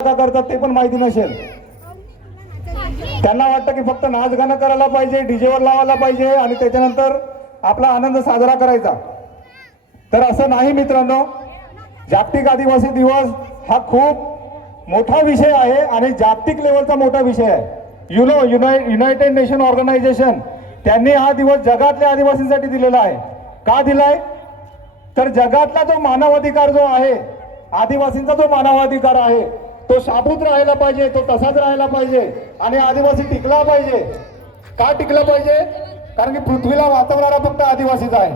का करतात ते पण माहिती नसेल. त्यांना वाटतं की फक्त नाच गाणं करायला पाहिजे, डीजेवर लावायला पाहिजे आणि त्याच्यानंतर आपला आनंद साजरा करायचा. तर असं नाही मित्रांनो. जागतिक आदिवासी दिवस हा खूप मोठा विषय आहे आणि जागतिक लेवलचा मोठा विषय आहे. युनायटेड नेशन ऑर्गनायझेशन त्यांनी हा दिवस जगातल्या आदिवासींसाठी दिलेला आहे. का दिलाय? तर जगातला जो मानवाधिकार जो आहे, आदिवासींचा जो मानवाधिकार आहे तो शाबूत राहायला पाहिजे, तो तसाच राहायला पाहिजे आणि आदिवासी टिकला पाहिजे. का टिकला पाहिजे? कारण की पृथ्वीला वाचवणारा फक्त आदिवासीच आहे.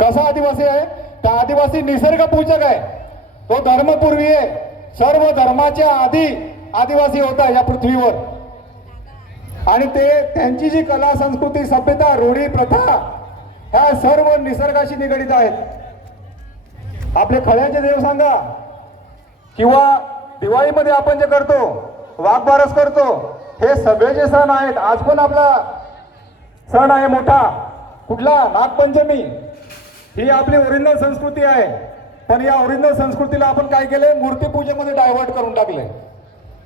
कसा आदिवासी आहे? तर आदिवासी निसर्ग पूजक आहे, तो धर्मपूर्वी आहे. सर्व धर्माच्या आधी आदिवासी होता या पृथ्वीवर आणि ते त्यांची जी कला, संस्कृती, सभ्यता, रूढी, प्रथा ह्या सर्व निसर्गाशी निगडित आहेत. आपले खळ्याचे देव सांगा किंवा दिवाळीमध्ये आपण जे करतो, वाघबारस करतो, हे सगळे जे सण आहेत. आज पण आपला सण आहे मोठा, कुठला? नागपंचमी. ही आपली ओरिजिनल संस्कृती आहे. पण या ओरिजिनल संस्कृतीला आपण काय केलंय? मूर्तीपूजेमध्ये डायव्हर्ट करून टाकले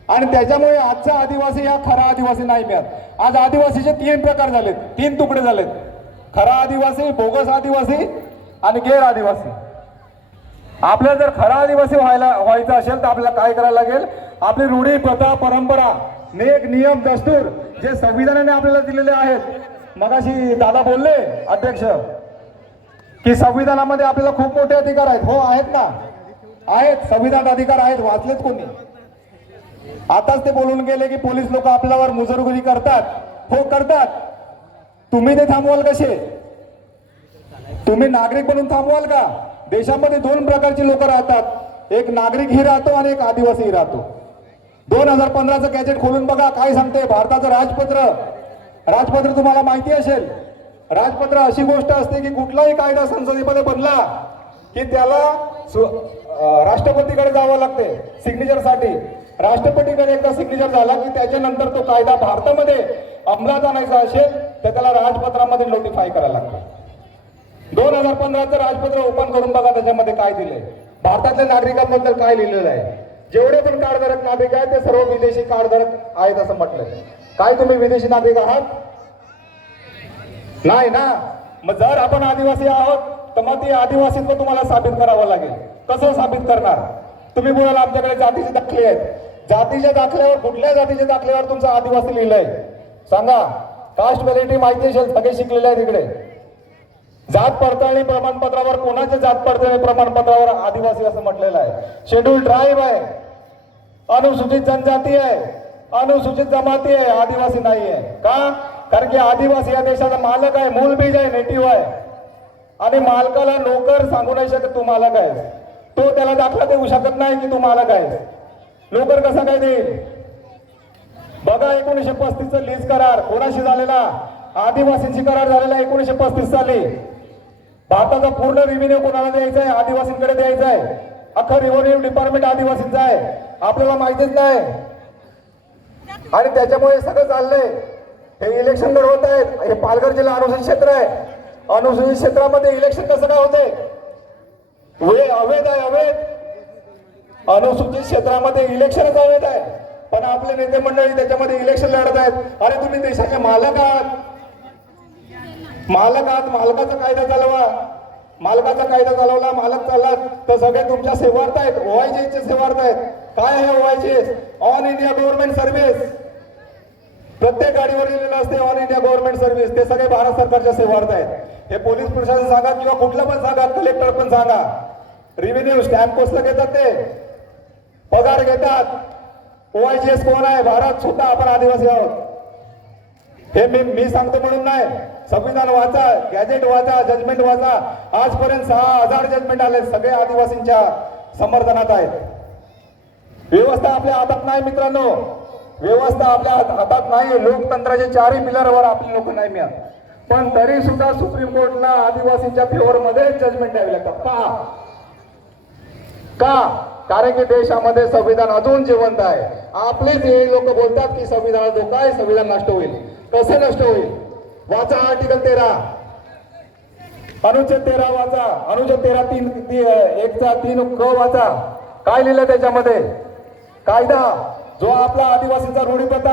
आणि त्याच्यामुळे आजचा आदिवासी हा खरा आदिवासी नाही मिळत. आज आदिवासीचे 3 प्रकार झालेत, 3 तुकडे झालेत. खरा आदिवासी, बोगस आदिवासी आणि गैर आदिवासी. आपल्याला जर खरा आदिवासी व्हायचं असेल तर आपल्याला काय करायला लागेल? आपली रूढी, प्रथा, परंपरा, नेक, नियम, दस्तूर जे संविधानाने आपल्याला दिलेले आहेत. मगाशी दादा बोलले अध्यक्ष की संविधानामध्ये आपल्याला खूप मोठे अधिकार आहेत. हो आहेत ना, आहेत. संविधान अधिकार आहेत. वाचलेत कोणी? आताच ते बोलून गेले की पोलीस लोक आपल्यावर मुजरगिरी करतात. हो करतात. तुम्ही ते थांबवाल कसे? तुम्ही नागरिक बनून थांबवाल का? देशामध्ये 2 प्रकारची लोक राहतात, एक नागरिक ही राहतो आणि एक आदिवासी ही राहतो. 2015चं गॅजेट खोलून बघा काय सांगते. भारताचं राजपत्र तुम्हाला माहिती असेल. राजपत्र अशी गोष्ट असते की कुठलाही कायदा संसदेमध्ये बनला की त्याला राष्ट्रपतीकडे जावं लागते सिग्नेचरसाठी. राष्ट्रपतीकडे एकदा सिग्नेचर झाला की त्याच्यानंतर तो कायदा भारतामध्ये अंमलात आणायचा असेल तर त्याला राजपत्रामध्ये नोटिफाय करायला लागतं. 2015चं राजपत्र ओपन करून बघा, त्याच्यामध्ये काय दिलंय, भारतातल्या नागरिकांबद्दल काय लिहिलेलं आहे. जेवढे पण कार्डधारक नागरिक आहेत ते सर्व विदेशी कार्डधारक आहेत असं म्हटलंय. काय तुम्ही विदेशी नागरिक आहात? नाही ना. मग जर आपण आदिवासी आहोत तर मग ते आदिवासीत्व तुम्हाला साबित करावं लागेल. कसं साबित करणार? तुम्ही बोलाल आमच्याकडे जातीचे दाखले आहेत. जातीच्या दाखल्यावर, कुठल्या जातीच्या दाखल्यावर तुमचा आदिवासी लिहिलंय सांगा? कास्ट व्हॅलिडिटी माहिती असेल, सगळे शिकलेले आहेत इकडे. जात पडताळणी प्रमाणपत्रावर, कोणाच्या जात पडताळणी प्रमाणपत्रावर आदिवासी असं म्हटलेलं आहे. शेड्यूल ट्राईब आहे, अनुसूचित जनजाती आहे, अनुसूचित जमाती आहे, आदिवासी नाही आहे. का? कारण की आदिवासी या देशाचा मालक आहे, मूलबीज आहे, नेटिव्ह आहे आणि मालकाला नोकर सांगू नाही शकत तू मालक आहे. तो त्याला दाखला देऊ शकत नाही की तू मालक आहे. नोकर कसा काय देईल? बघा 1935चा लीज करार कोणाशी झालेला? आदिवासींशी करार झालेला 1935 साली. भारताचा पूर्ण रेव्हेन्यू कोणाला द्यायचा आहे? आदिवासींकडे द्यायचा आहे. अख्खा रेव्हेन्यू डिपार्टमेंट आदिवासींचा आहे. आपल्याला माहितीच नाही आणि त्याच्यामुळे सगळं चाललंय. हे इलेक्शन लढवत आहेत. हे पालघर जिल्हा अनुसूचित क्षेत्र आहे. अनुसूचित क्षेत्रामध्ये इलेक्शन कसं काय होते? अवैध आहे, अवैध. अनुसूचित क्षेत्रामध्ये इलेक्शनच अवैध आहे. पण आपले नेते मंडळी त्याच्यामध्ये इलेक्शन लढत आहेत. अरे तुम्ही देशाचे मालक आहात, मालकाचा कायदा चालवा. मालकाचा कायदा चालवला, मालक चालला तर सगळे तुमच्या सेवार्थ आहेत, ओआयजीचे सेवार्थ आहेत. काय आहे OIG? All India government service. प्रत्येक गाडीवर लिहिलेलं असते ऑल इंडिया गव्हर्नमेंट सर्व्हिस. ते सगळे भारत सरकारच्या सेवार्थ आहेत. हे पोलीस प्रशासन सांगा किंवा कुठलं पण सांगा, कलेक्टर पण सांगा. रेव्हेन्यू स्टॅम्प पोस्टला घेतात, ते पगार घेतात. ओआयजीएस कोण आहे? भारत स्वतः. आपण आदिवासी आहोत. हे मी सांगतो म्हणून नाही. संविधान वाचा, गॅजेट वाचा, जजमेंट वाचा. आजपर्यंत 6000 जजमेंट आले, सगळे आदिवासींच्या समर्थनात आहेत. व्यवस्था आपल्या हातात नाही मित्रांनो, व्यवस्था आपल्या हातात नाही. लोकतंत्राचे 4ही पिलरवर आपली लोक नाही मिळत. पण तरी सुद्धा सुप्रीम कोर्टला आदिवासींच्या फेवर मध्ये जजमेंट द्यावे लागतात. का? कारण की देशामध्ये संविधान अजून जिवंत आहे. आपलेच हे लोक बोलतात की संविधानाला धोका आहे, संविधान नष्ट होईल. कसे नष्ट होईल? वाचा आर्टिकल 13, अनुच्छेद 13 वाचा. अनुच्छेद 13 1 चा 3 क वाचा. काय लिहिलं त्याच्यामध्ये? कायदा जो आपला आदिवासीचा रूढीप्रथा